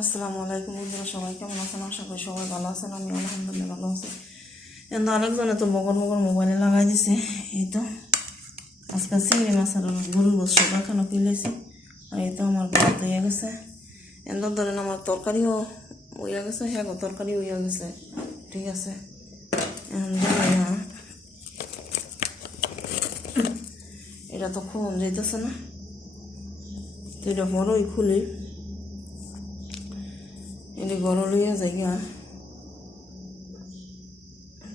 আসসালামু আলাইকুম বন্ধুরা সবাই কেমন আছেন? আশা করি সবাই ভালো আছেন আমি আলহামদুলিল্লাহ ভালো আছি। কিন্তু আরেকজনে তো বগর বগর মোবাইলে লাগাই দিছে এই তো। আজকে চিংড়ি মাছ আর গরুর গোস সকালখানা কিনেছি আর এই তো আমার ভাত হয়ে গেছে। এত ধরেন আমার তরকারিও হইয়া গেছে হ্যাঁ গো, তরকারি হইয়া গেছে ঠিক আছে। এটা তো খুব যাইতেছে না। তো এটা বড়ই খুলি। এটি গরম লইয়া যাই গা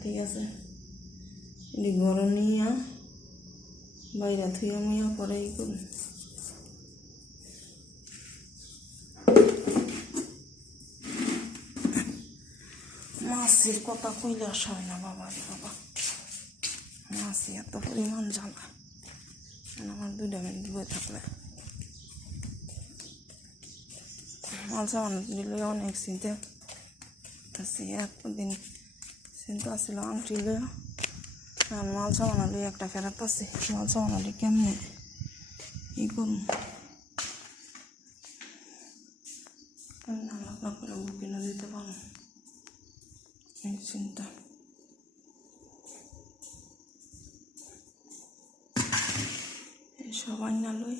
ঠিক আছে। এটি গরম নিয়া বাইরে থুইয়া মুইয়া পরে ই করুন মাছের কথা কইলে আসা না বাবা রে বাবা। মাছি এত পরিমাণ জ্বালা আমার দুইটা মিনিট বই থাকলে। মাল সামান দিলে অনেক চিন্তা আছে এতদিন চিন্তা ছিল আংটি লইয়া আর মাল সামান লই একটা ফেরত আছে মাল সামান আলি কেমনে ই করুন করে দিতে এই সবাই না লই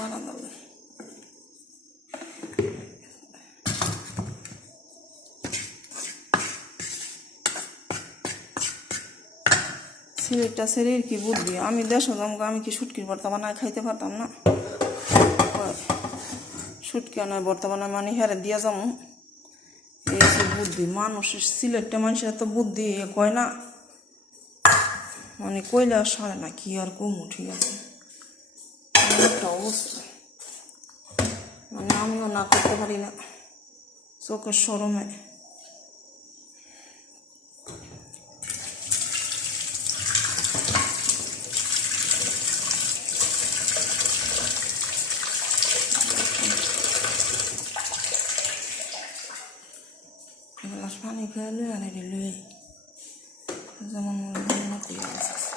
বারান্দা সিলেটটা শরীর কি বুদ্ধি আমি দেশ জমকে আমি কি সুটকির বর্তমানে খাইতে পারতাম না সুটকি নয় বর্তমানে মানে হেরে দিয়া যাব এই বুদ্ধি মানুষের সিলেটটা মানুষের এত বুদ্ধি কয় না মানে কইলে আর সারে না কি আর কমু ঠিক আছে অবস্থা মানে আমিও না করতে পারি না। চোখের গ্লাস পানি খেয়ে আর এটি লই যেমন মনে করে। আছে